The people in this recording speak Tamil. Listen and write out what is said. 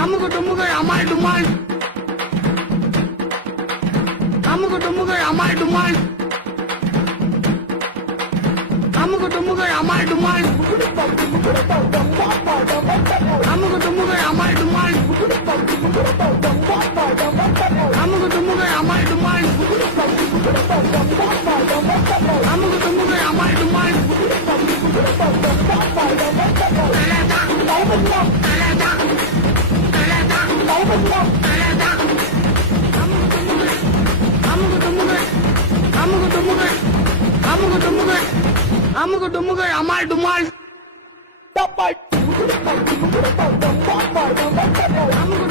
அமுகு டுமுகள் அமால் டுமால் அமுகு டுமுகள் அமால் டுமால் அமுகு டுமுகள் அமால் டுமால் அமுகு டுமுகள் அமால் டுமால் அமுகு டுமுகள் அமால் டுமால் அமுகு டுமுகள் அமால் டுமால் அமுகு டுமுகள் அமால் டுமால்